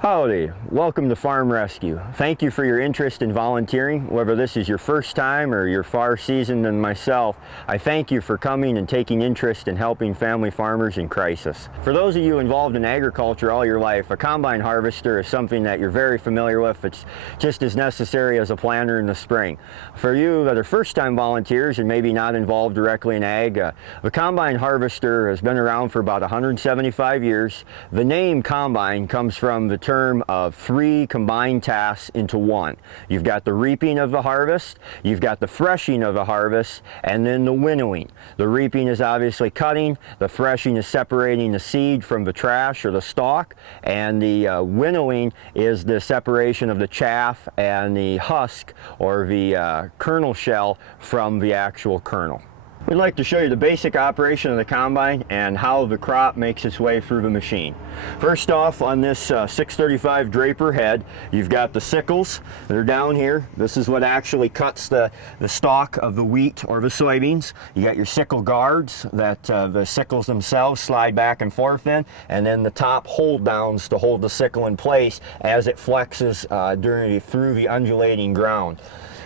Howdy, welcome to Farm Rescue. Thank you for your interest in volunteering. Whether this is your first time or you're far seasoned than myself, I thank you for coming and taking interest in helping family farmers in crisis. For those of you involved in agriculture all your life, a combine harvester is something that you're very familiar with. It's just as necessary as a planter in the spring. For you that are first-time volunteers and maybe not involved directly in ag, the combine harvester has been around for about 175 years. The name combine comes from the term of three combined tasks into one. You've got the reaping of the harvest, you've got the threshing of the harvest, and then the winnowing. The reaping is obviously cutting, the threshing is separating the seed from the trash or the stalk, and the winnowing is the separation of the chaff and the husk or the kernel shell from the actual kernel. We'd like to show you the basic operation of the combine and how the crop makes its way through the machine. First off, on this 635 Draper head, you've got the sickles that are down here. This is what actually cuts the stalk of the wheat or the soybeans. You got your sickle guards that the sickles themselves slide back and forth in, and then the top hold downs to hold the sickle in place as it flexes through the undulating ground.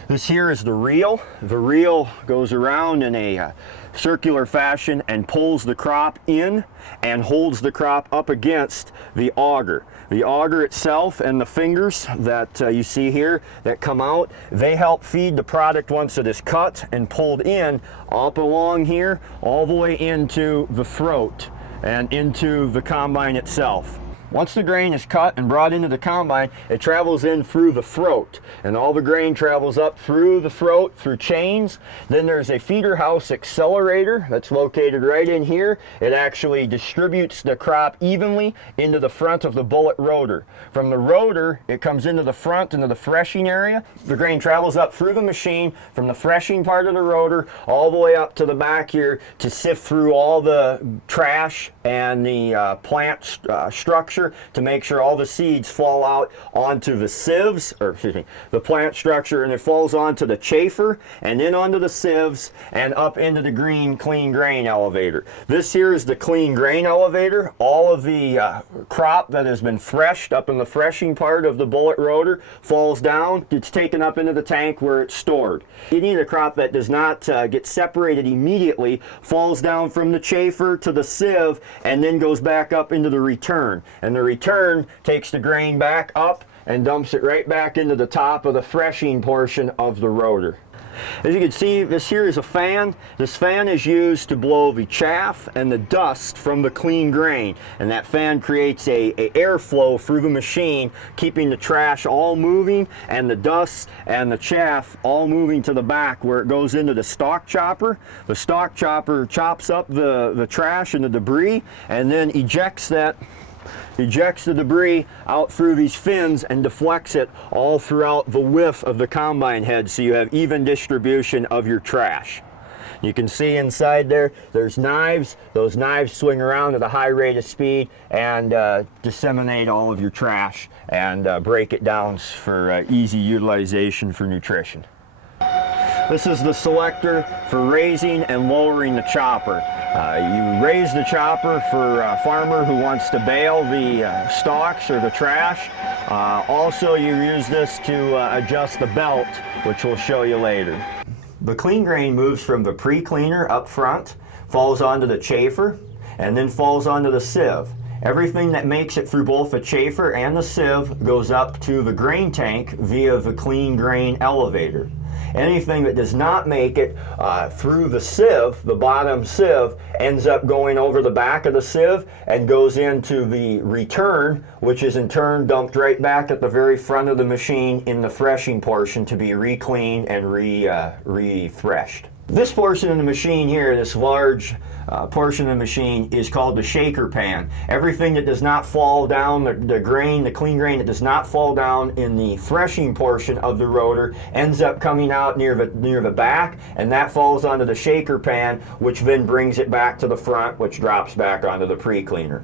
This here is the reel. The reel goes around in a circular fashion and pulls the crop in and holds the crop up against the auger. The auger itself and the fingers that you see here that come out, they help feed the product once it is cut and pulled in up along here all the way into the throat and into the combine itself. Once the grain is cut and brought into the combine, it travels in through the throat, and all the grain travels up through the throat through chains. Then there's a feeder house accelerator that's located right in here. It actually distributes the crop evenly into the front of the bullet rotor. From the rotor, it comes into the front, into the threshing area. The grain travels up through the machine from the threshing part of the rotor all the way up to the back here to sift through all the trash and the plant structure to make sure all the seeds fall out onto the sieves, or excuse me, the plant structure, and it falls onto the chafer and then onto the sieves and up into the clean grain elevator. This here is the clean grain elevator. All of the crop that has been threshed up in the threshing part of the bullet rotor falls down. It's taken up into the tank where it's stored. Any of the crop that does not get separated immediately falls down from the chafer to the sieve and then goes back up into the return. And the return takes the grain back up and dumps it right back into the top of the threshing portion of the rotor. As you can see, this here is a fan. This fan is used to blow the chaff and the dust from the clean grain, and that fan creates a airflow through the machine, keeping the trash all moving and the dust and the chaff all moving to the back where it goes into the stalk chopper. The stalk chopper chops up the trash and the debris and then ejects the debris out through these fins and deflects it all throughout the width of the combine head, so you have even distribution of your trash. You can see inside there's knives. Those knives swing around at a high rate of speed and disseminate all of your trash and break it down for easy utilization for nutrition. This is the selector for raising and lowering the chopper. You raise the chopper for a farmer who wants to bale the stalks or the trash. Also, you use this to adjust the belt, which we'll show you later. The clean grain moves from the pre-cleaner up front, falls onto the chafer, and then falls onto the sieve. Everything that makes it through both the chafer and the sieve goes up to the grain tank via the clean grain elevator. Anything that does not make it through the sieve, the bottom sieve, ends up going over the back of the sieve and goes into the return, which is in turn dumped right back at the very front of the machine in the threshing portion to be re-cleaned and re-threshed. This portion of the machine here, this large portion of the machine, is called the shaker pan. Everything that does not fall down, the clean grain that does not fall down in the threshing portion of the rotor ends up coming out near the back, and that falls onto the shaker pan, which then brings it back to the front, which drops back onto the pre-cleaner.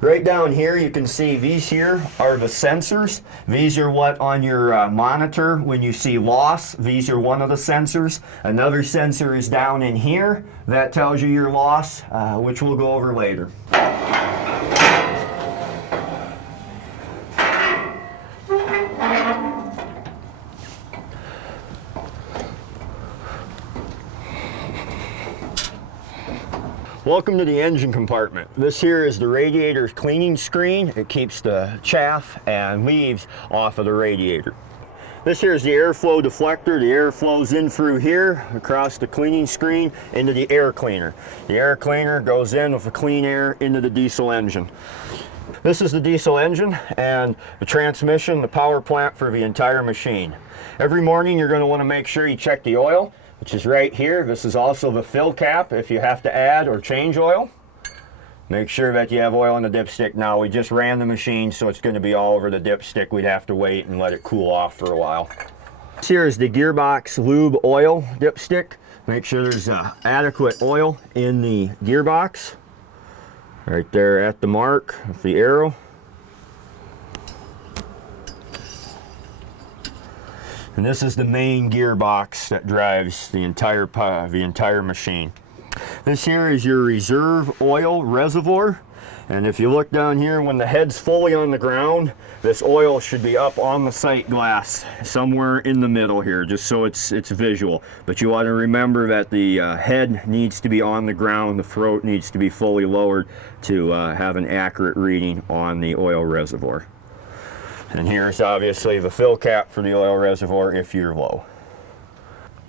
Right down here you can see these here are the sensors. These are what on your monitor when you see loss. These are one of the sensors. Another sensor is down in here that tells you your loss, which we'll go over later. Welcome to the engine compartment. This here is the radiator cleaning screen. It keeps the chaff and leaves off of the radiator. This here is the airflow deflector. The air flows in through here, across the cleaning screen, into the air cleaner. The air cleaner goes in with the clean air into the diesel engine. This is the diesel engine and the transmission, the power plant for the entire machine. Every morning you're going to want to make sure you check the oil, which is right here. This is also the fill cap if you have to add or change oil. Make sure that you have oil in the dipstick. Now, we just ran the machine, so it's going to be all over the dipstick. We'd have to wait and let it cool off for a while. This here is the gearbox lube oil dipstick. Make sure there's adequate oil in the gearbox. Right there at the mark with the arrow. And this is the main gearbox that drives the entire machine. This here is your reserve oil reservoir. And if you look down here, when the head's fully on the ground, this oil should be up on the sight glass, somewhere in the middle here, just so it's visual. But you want to remember that the head needs to be on the ground, the throat needs to be fully lowered to have an accurate reading on the oil reservoir. And here's obviously the fill cap for the oil reservoir if you're low.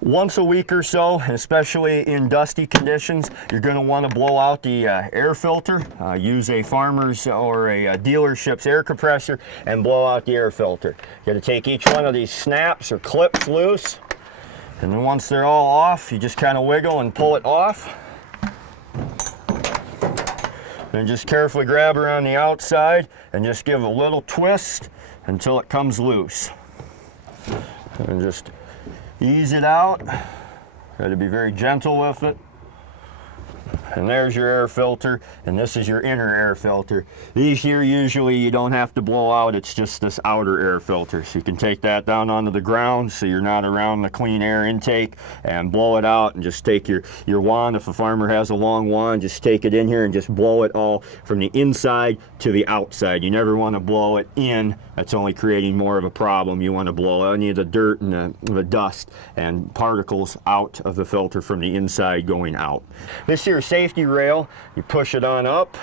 Once a week or so, especially in dusty conditions, you're going to want to blow out the air filter. Use a farmer's or a dealership's air compressor and blow out the air filter. You got to take each one of these snaps or clips loose, and then once they're all off, you just kind of wiggle and pull it off. Then just carefully grab around the outside and just give a little twist until it comes loose. And just ease it out. Got to be very gentle with it. And there's your air filter, and this is your inner air filter. These here usually you don't have to blow out, it's just this outer air filter. So you can take that down onto the ground so you're not around the clean air intake, and blow it out, and just take your wand. If a farmer has a long wand, just take it in here and just blow it all from the inside to the outside. You never want to blow it in. That's only creating more of a problem. You want to blow any of the dirt and the dust and particles out of the filter from the inside going out. This here safety rail, you push it on up,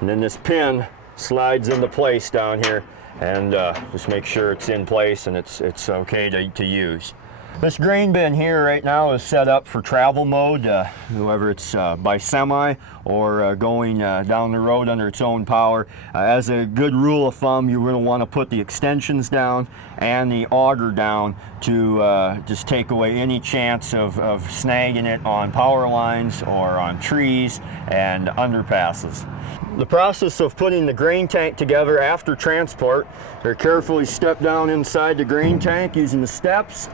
and then this pin slides into place down here, and just make sure it's in place and it's okay to use. This grain bin here right now is set up for travel mode, whether it's by semi or going down the road under its own power. As a good rule of thumb, you're going to want to put the extensions down and the auger down to just take away any chance of snagging it on power lines or on trees and underpasses. The process of putting the grain tank together after transport, you carefully step down inside the grain tank using the steps,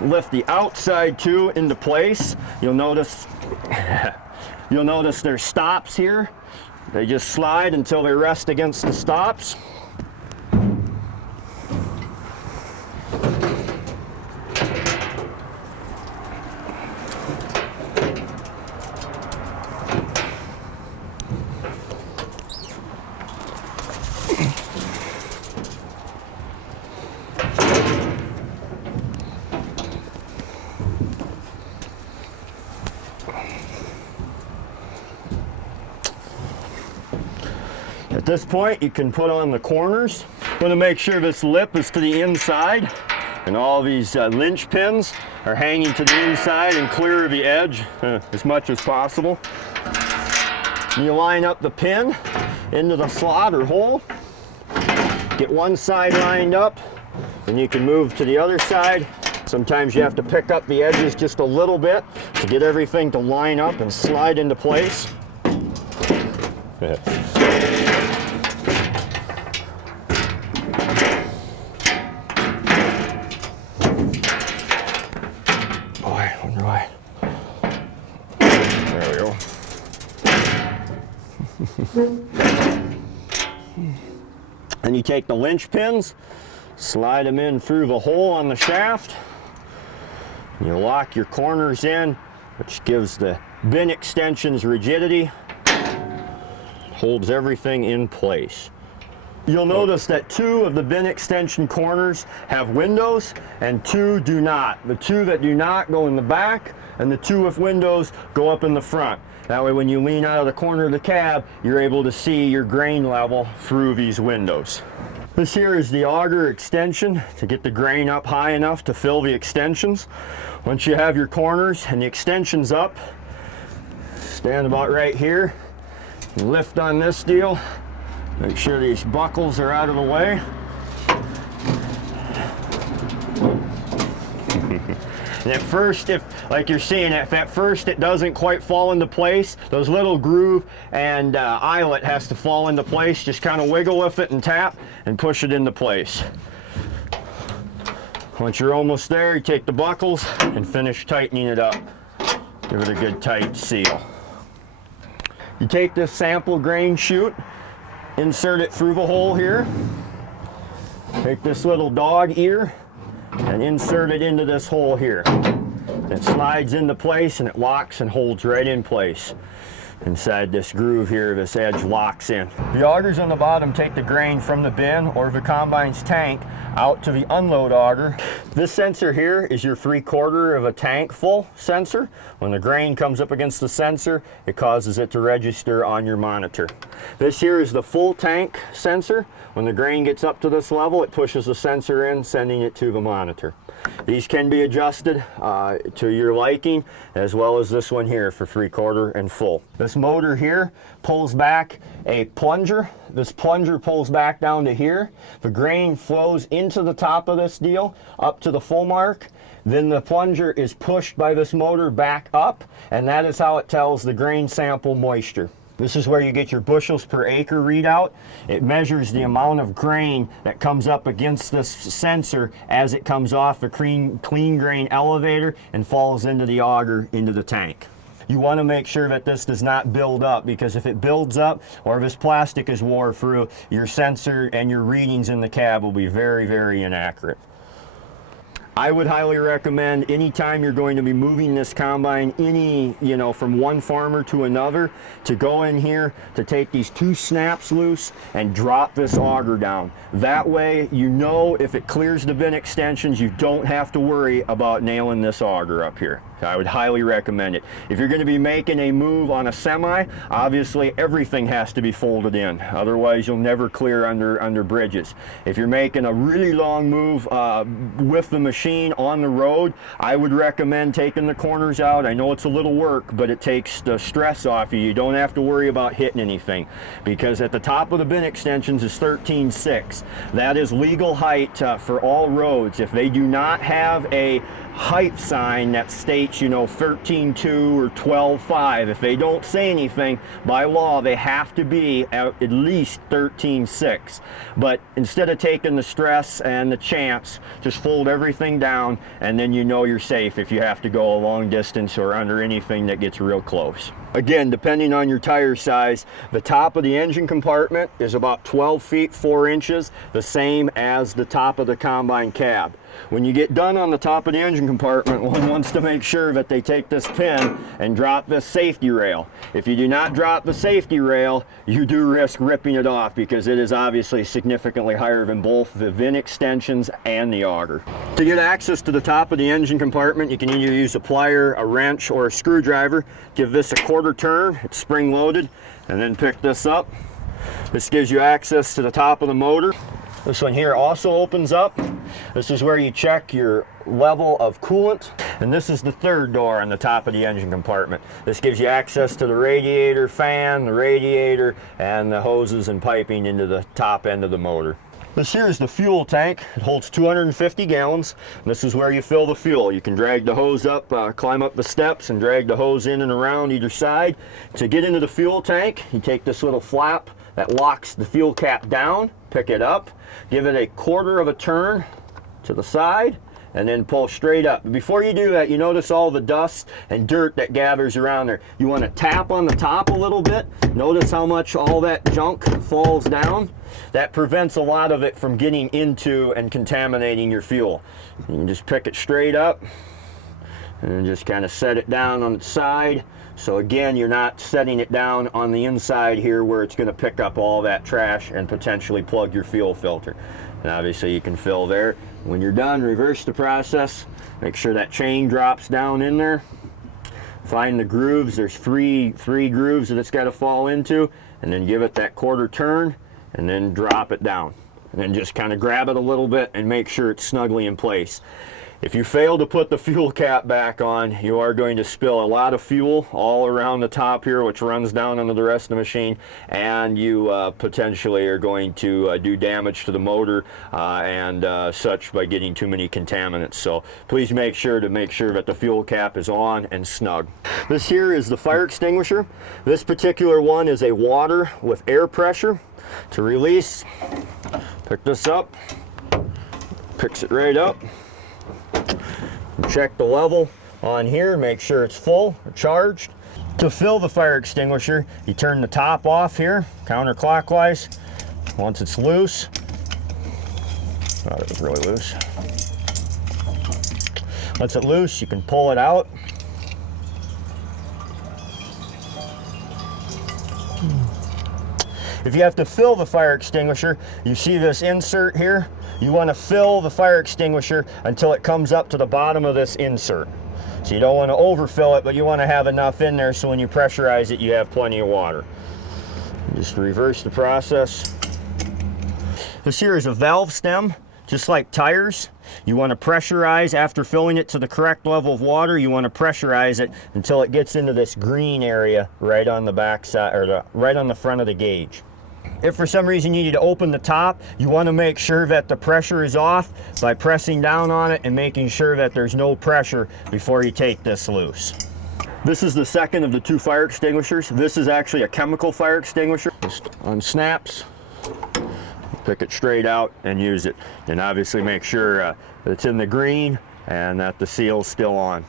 lift the outside too into place. You'll notice there's stops here. They just slide until they rest against the stops. At this point, you can put on the corners. I'm going to make sure this lip is to the inside, and all these lynch pins are hanging to the inside and clear of the edge as much as possible. You line up the pin into the slot or hole, get one side lined up, and you can move to the other side. Sometimes you have to pick up the edges just a little bit to get everything to line up and slide into place. There we go. And you take the lynch pins, slide them in through the hole on the shaft. You lock your corners in, which gives the bin extensions rigidity, holds everything in place. You'll notice that 2 of the bin extension corners have windows and 2 do not. The 2 that do not go in the back, and the 2 with windows go up in the front. That way when you lean out of the corner of the cab, you're able to see your grain level through these windows. This here is the auger extension to get the grain up high enough to fill the extensions. Once you have your corners and the extensions up, stand about right here, lift on this deal, make sure these buckles are out of the way. And at first, if, like you're seeing, if at first it doesn't quite fall into place, those little groove and eyelet has to fall into place. Just kind of wiggle with it and tap and push it into place. Once you're almost there, you take the buckles and finish tightening it up. Give it a good tight seal. You take this sample grain chute, insert it through the hole here. Take this little dog ear and insert it into this hole here. It slides into place and it locks and holds right in place. Inside this groove here, this edge locks in. The augers on the bottom take the grain from the bin or the combine's tank out to the unload auger. This sensor here is your 3/4 of a tank full sensor. When the grain comes up against the sensor, it causes it to register on your monitor. This here is the full tank sensor. When the grain gets up to this level, it pushes the sensor in, sending it to the monitor. These can be adjusted to your liking, as well as this one here for 3/4 and full. This motor here pulls back a plunger. This plunger pulls back down to here. The grain flows into the top of this deal, up to the full mark. Then the plunger is pushed by this motor back up, and that is how it tells the grain sample moisture. This is where you get your bushels per acre readout. It measures the amount of grain that comes up against this sensor as it comes off the clean grain elevator and falls into the auger into the tank. You want to make sure that this does not build up, because if it builds up or if this plastic is wore through, your sensor and your readings in the cab will be very, very inaccurate. I would highly recommend anytime you're going to be moving this combine from one farmer to another, to go in here, to take these 2 snaps loose and drop this auger down. That way, you know, if it clears the bin extensions, you don't have to worry about nailing this auger up here. I would highly recommend it. If you're going to be making a move on a semi, obviously everything has to be folded in. Otherwise, you'll never clear under bridges. If you're making a really long move with the machine on the road, I would recommend taking the corners out. I know it's a little work, but it takes the stress off you. You don't have to worry about hitting anything, because at the top of the bin extensions is 13.6. That is legal height for all roads. If they do not have a height sign that states 13.2 or 12.5, if they don't say anything, by law they have to be at least 13.6. But instead of taking the stress and the chance, just fold everything down, and then you know you're safe if you have to go a long distance or under anything that gets real close. Again, depending on your tire size, the top of the engine compartment is about 12 feet 4 inches, the same as the top of the combine cab. When you get done on the top of the engine compartment, one wants to make sure that they take this pin and drop this safety rail. If you do not drop the safety rail, you do risk ripping it off, because it is obviously significantly higher than both the VIN extensions and the auger. To get access to the top of the engine compartment, you can either use a plier, a wrench, or a screwdriver. Give this a 1/4 turn, it's spring loaded, and then pick this up. This gives you access to the top of the motor. This one here also opens up. This is where you check your level of coolant. And this is the 3rd door on the top of the engine compartment. This gives you access to the radiator fan, the radiator, and the hoses and piping into the top end of the motor. This here is the fuel tank. It holds 250 gallons. And this is where you fill the fuel. You can drag the hose up, climb up the steps, and drag the hose in and around either side. To get into the fuel tank, you take this little flap that locks the fuel cap down, pick it up, give it a 1/4 of a turn to the side, and then pull straight up. Before you do that, you notice all the dust and dirt that gathers around there. You want to tap on the top a little bit. Notice how much all that junk falls down. That prevents a lot of it from getting into and contaminating your fuel. You can just pick it straight up and just kind of set it down on its side. So again, you're not setting it down on the inside here where it's going to pick up all that trash and potentially plug your fuel filter. And obviously you can fill there. When you're done, reverse the process. Make sure that chain drops down in there. find the grooves. There's three grooves that it's got to fall into, and then give it that quarter turn, and then drop it down. And then just kind of grab it a little bit and make sure it's snugly in place. If you fail to put the fuel cap back on, you are going to spill a lot of fuel all around the top here, which runs down into the rest of the machine, and you potentially are going to do damage to the motor and such by getting too many contaminants. So please make sure that the fuel cap is on and snug. This here is the fire extinguisher. This particular one is a water with air pressure. To release, pick this up, picks it right up. Check the level on here, make sure it's full or charged. To fill the fire extinguisher, you turn the top off here, counterclockwise. Once it's loose, oh, it was really loose. Once it's loose, you can pull it out. If you have to fill the fire extinguisher, you see this insert here? You want to fill the fire extinguisher until it comes up to the bottom of this insert. So you don't want to overfill it, but you want to have enough in there so when you pressurize it, you have plenty of water. Just reverse the process. This here is a valve stem, just like tires. You want to pressurize after filling it to the correct level of water. You want to pressurize it until it gets into this green area right on the back side, or right on the front of the gauge. If for some reason you need to open the top, you want to make sure that the pressure is off by pressing down on it and making sure that there's no pressure before you take this loose. This is the second of the two fire extinguishers. This is actually a chemical fire extinguisher. Just unsnaps, pick it straight out and use it. And obviously make sure that it's in the green and that the seal's still on.